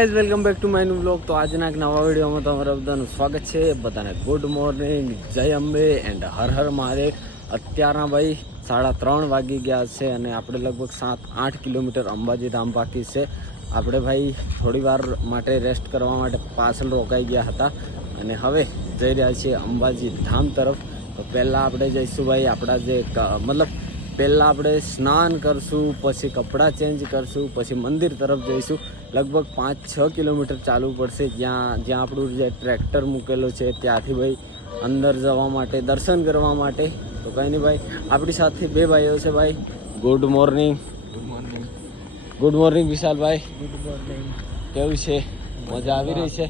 Guys welcome back to my new vlog. તો આજના એક નવા વિડીયોમાં તમારા બધાનું સ્વાગત છે। બધાને ગુડ મોર્નિંગ, જય અંબે એન્ડ હર હર મહાદેવ। અત્યારના ભાઈ 3:30 વાગી ગયા છે અને આપણે લગભગ 7-8 કિલોમીટર અંબાજી ધામ બાકી છે। આપણે ભાઈ થોડી વાર માટે રેસ્ટ કરવા માટે પાછળ રોકાઈ ગયા હતા અને હવે જઈ રહ્યા છીએ અંબાજી ધામ તરફ। તો પહેલાં આપણે જઈશું ભાઈ આપણા જે મતલબ પહેલાં આપણે સ્નાન કરશું, પછી કપડાં ચેન્જ કરશું, પછી મંદિર તરફ જઈશું। લગભગ 5-6 કિલોમીટર ચાલવું પડશે જ્યાં આપણું જે ટ્રેક્ટર મૂકેલું છે ત્યાંથી ભાઈ અંદર જવા માટે, દર્શન કરવા માટે। તો કંઈ નહીં ભાઈ, આપણી સાથે બે ભાઈઓ છે ભાઈ। Good morning. ગુડ મોર્નિંગ વિશાલભાઈ। Good morning. કેવું છે? મજા આવી રહી છે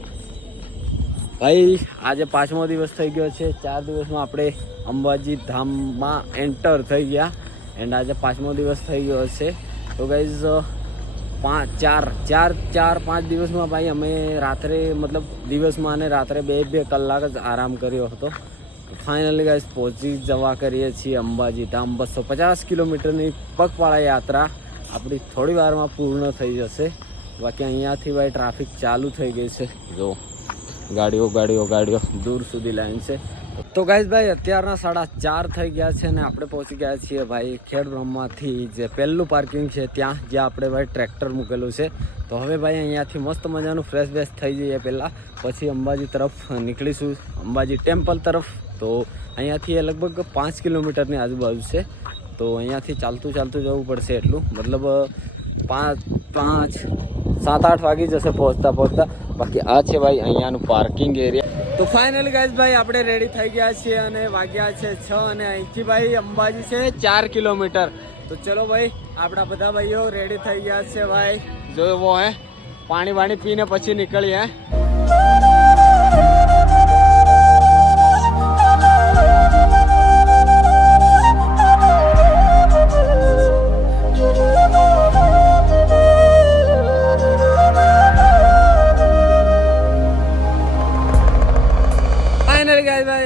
ભાઈ? આજે 5મો દિવસ થઈ ગયો છે। 4 દિવસમાં આપણે અંબાજી ધામમાં એન્ટર થઈ ગયા એન્ડ આજે 5મો દિવસ થઈ ગયો છે। તો ગાઈઝ 5 દિવસમાં ભાઈ અમે રાત્રે મતલબ દિવસમાં અને રાત્રે 2 કલાક જ આરામ કર્યો હતો। ફાઇનલી ગાઈઝ પહોંચી જવા કરીએ છીએ અંબાજી ધામ। 250 કિલોમીટરની પગપાળા યાત્રા આપણી થોડી વારમાં પૂર્ણ થઈ જશે। બાકી અહીંયાથી ભાઈ ટ્રાફિક ચાલુ થઈ ગઈ છે, જો ગાડીઓ દૂર સુધી લાઈન છે। તો ગાઈઝ ભાઈ અત્યારના 4:30 થઈ ગયા છે અને આપણે પહોંચી ગયા છીએ ભાઈ ખેડબ્રહ્માથી જે પહેલું પાર્કિંગ છે ત્યાં, જ્યાં આપણે ભાઈ ટ્રેક્ટર મૂકેલું છે। તો હવે ભાઈ અહીંયાથી મસ્ત મજાનું ફ્રેશ થઈ જઈએ પહેલાં, પછી અંબાજી તરફ નીકળીશું, અંબાજી ટેમ્પલ તરફ। તો અહીંયાથી એ લગભગ 5 કિલોમીટરની આજુબાજુ છે। તો અહીંયાથી ચાલતું જવું પડશે એટલું, મતલબ 7-8 વાગી જશે પહોંચતા। બાકી આ છે ભાઈ અહીંયાનું પાર્કિંગ એરિયા। તો ફાઇનલી ગાઈઝ ભાઈ આપણે રેડી થઈ ગયા છીએ અને વાગ્યા છે 6 અને અહીંથી ભાઈ અંબાજી છે 4 કિલોમીટર। તો ચલો ભાઈ આપણા બધા ભાઈઓ રેડી થઈ ગયા છે ભાઈ, જોવો હે પાણી પીને પછી નીકળીએ।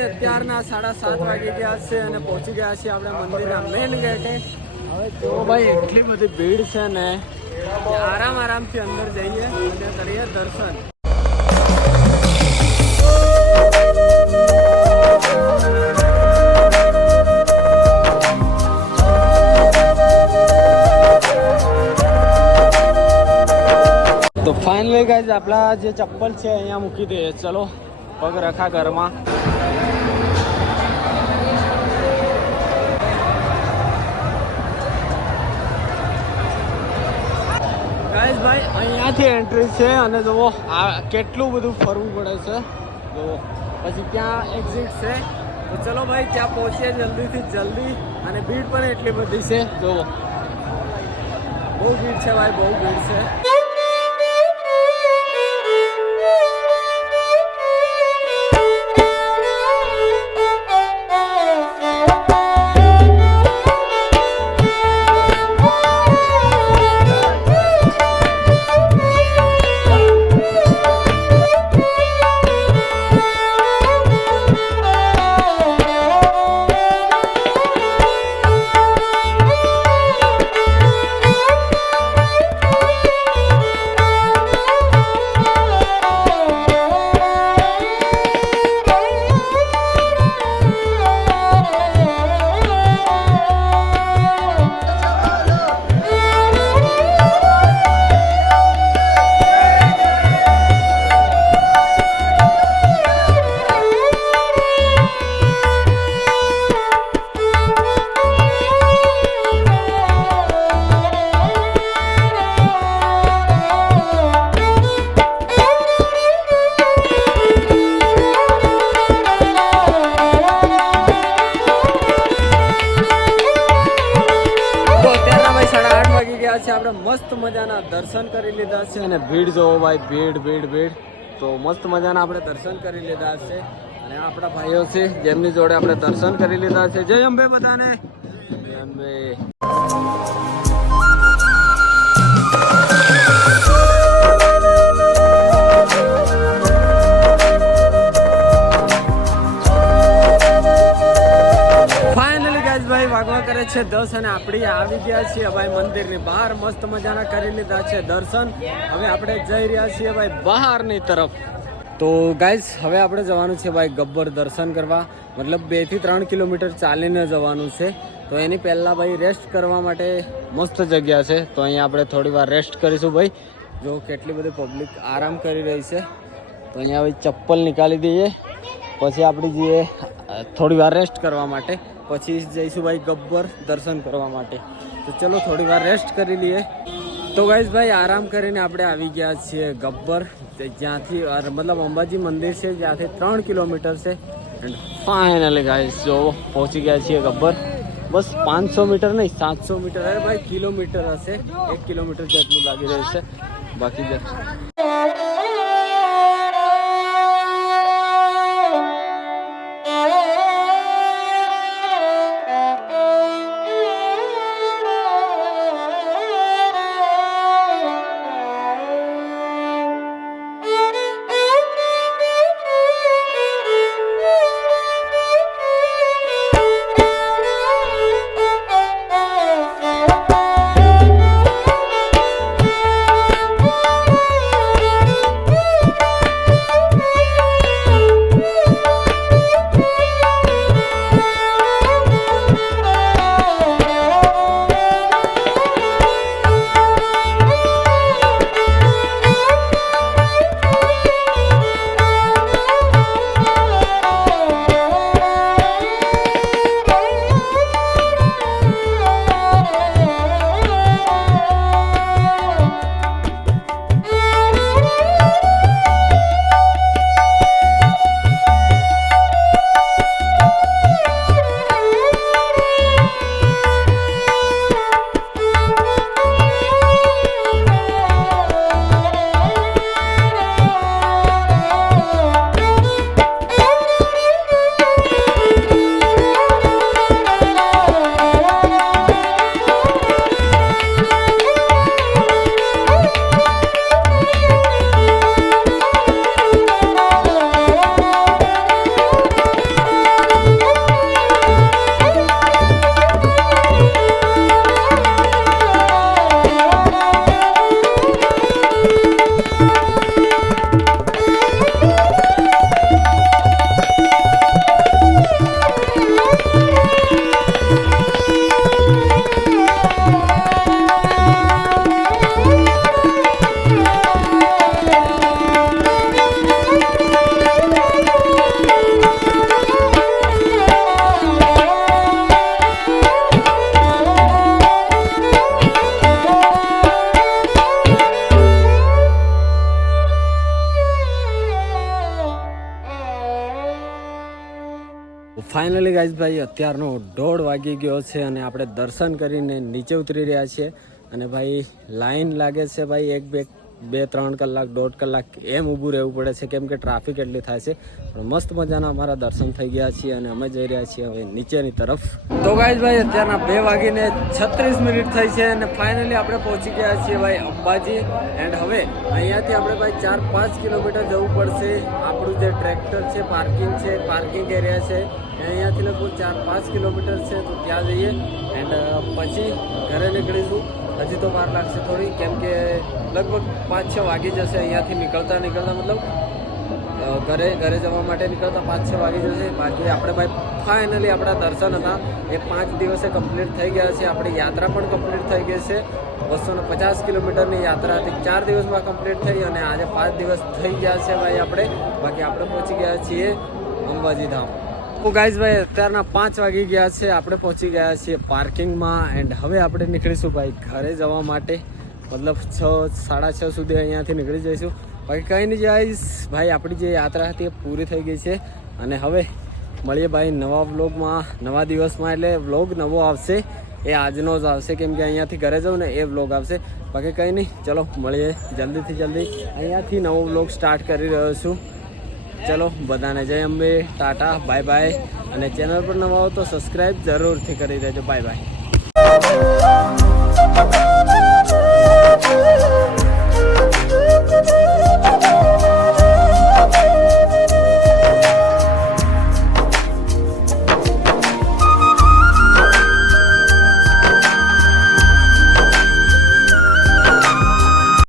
અત્યારના 7:30 વાગી ગયા છે અને પહોંચી ગયા છીએ આપણે મંદિરના મેઇન ગેટે। હવે જો ભાઈ એટલી બધી ભીડ છે ને, આરામથી અંદર જઈએ અને કરીએ દર્શન। તો ફાઇનલી ગાઈઝ આપણા જે ચપ્પલ છે અહીંયા મૂકી દઈએ। ચલો પગ રખા ઘરમાં। ગાઈઝ ભાઈ અહીંયાથી એન્ટ્રી છે અને જુઓ આ કેટલું બધું ફરવું પડે છે, જુઓ પછી ત્યાં એક્ઝિટ છે। તો ચલો ભાઈ ત્યાં પહોંચીએ જલ્દી અને ભીડ પણ એટલી બધી છે, જુઓ બહુ ભીડ છે ભાઈ, બહુ ભીડ છે। આપણે મસ્ત મજાના દર્શન કરી લીધા છે અને ભીડ જોવો ભાઈ, ભીડ તો મસ્ત મજાના આપણે દર્શન કરી લીધા છે અને આપણા ભાઈઓ છે જેમની જોડે આપણે દર્શન કરી લીધા છે। જય અંબે બધાને, જય અંબે। ફાઇનલી ગાઈઝ ભાઈ વાગવા કરે છે 10 અને આપણે આવી ગયા છીએ ભાઈ મંદિરની બહાર. મસ્ત મજાના કરી લીધા છે દર્શન. હવે આપણે જઈ રહ્યા છીએ ભાઈ બહારની તરફ. તો ગાઈઝ હવે આપણે જવાનું છે ભાઈ ગબ્બર દર્શન કરવા. મતલબ 2 થી 3 કિલોમીટર ચાલીને જવાનું છે. તો એની પહેલાં ભાઈ રેસ્ટ કરવા માટે મસ્ત જગ્યા છે. તો અહીંયા આપણે થોડી વાર રેસ્ટ કરીશું ભાઈ. જો કેટલી બધી પબ્લિક આરામ કરી રહી છે. તો અહીંયા ભાઈ ચપ્પલ નીકાળી દઈએ, પછી આપણે જઈએ થોડી વાર રેસ્ટ કરવા માટે. પછી જઈશું ભાઈ ગબ્બર દર્શન કરવા માટે. તો ચલો થોડી વાર રેસ્ટ કરી લઈએ. તો ગાઈઝ ભાઈ આરામ કરીને આપણે આવી ગયા છીએ ગબ્બર, જ્યાંથી મતલબ અંબાજી મંદિર છે જ્યાંથી 3 કિલોમીટર છે. એન્ડ ફાઇનલી ગાઈઝ જો પહોંચી ગયા છીએ ગબ્બર. બસ 500 મીટર નહીં 700 મીટર, અરે ભાઈ કિલોમીટર હશે. 1 કિલોમીટર જેટલું લાગી રહ્યું છે બાકી જ. ફાઇનલી ગાઈઝ ભાઈ અત્યારનો 1:30 વાગી ગયો છે અને આપણે દર્શન કરીને નીચે ઉતરી રહ્યા છીએ. અને ભાઈ લાઈન લાગે છે ભાઈ 1, 2, 3 કલાક 1.5 કલાક એમ ઊભું રહેવું પડે છે, કેમ કે ટ્રાફિક એટલી થાય છે. પણ મસ્ત મજાના અમારા દર્શન થઈ ગયા છીએ અને અમે જઈ રહ્યા છીએ હવે નીચેની તરફ. તો ગાઈઝ ભાઈ અત્યારના 2:36 થઈ છે અને ફાઇનલી આપણે પહોંચી ગયા છીએ ભાઈ અંબાજી. એન્ડ હવે અહીંયાથી આપણે ભાઈ 4-5 કિલોમીટર જવું પડશે. આપણું જે ટ્રેક્ટર છે પાર્કિંગ એરિયા છે અહીંયાથી લગભગ 4-5 કિલોમીટર છે. તો ત્યાં જઈએ એન્ડ પછી ઘરે નીકળીશું. હજી તો વાર લાગશે થોડી, કેમ કે લગભગ 5-6 વાગી જશે અહીંયાથી નીકળતા મતલબ ઘરે જવા માટે નીકળતા 5-6 વાગી જશે. બાકી આપણે ભાઈ ફાઇનલી આપણા દર્શન હતા એ 5 દિવસે કમ્પ્લીટ થઈ ગયા છે. આપણી યાત્રા પણ કમ્પ્લીટ થઈ ગઈ છે. 250 કિલોમીટરની યાત્રા હતી 4 દિવસમાં કમ્પ્લીટ થઈ અને આજે 5 દિવસ થઈ ગયા છે ભાઈ આપણે. બાકી આપણે પહોંચી ગયા છીએ અંબાજી ધામ. તો ગાઈઝ ભાઈ અત્યારના 5 વાગી ગયા છે. આપણે પહોંચી ગયા છીએ પાર્કિંગમાં એન્ડ હવે આપણે નીકળીશું ભાઈ ઘરે જવા માટે. મતલબ 6-6:30 સુધી અહીંયાથી નીકળી જઈશું. બાકી કંઈ નહીં ગાઈઝ ભાઈ, આપણી જે યાત્રા હતી એ પૂરી થઈ ગઈ છે. અને હવે મળીએ ભાઈ નવા વ્લોગમાં, નવા દિવસમાં. એટલે વ્લોગ નવો આવશે એ આજનો જ આવશે, કેમ કે અહીંયાથી ઘરે જાઉં ને એ વ્લોગ આવશે. બાકી કંઈ નહીં, ચલો મળીએ જલ્દીથી જલ્દી. અહીંયાથી નવો વ્લોગ સ્ટાર્ટ કરી રહ્યો છું. ચલો બધાને જય અંબે, ટાટા, બાય બાય. અને ચેનલ પર નવા હો તો સબસ્ક્રાઈબ જરૂરથી કરી દેજો. Bye bye.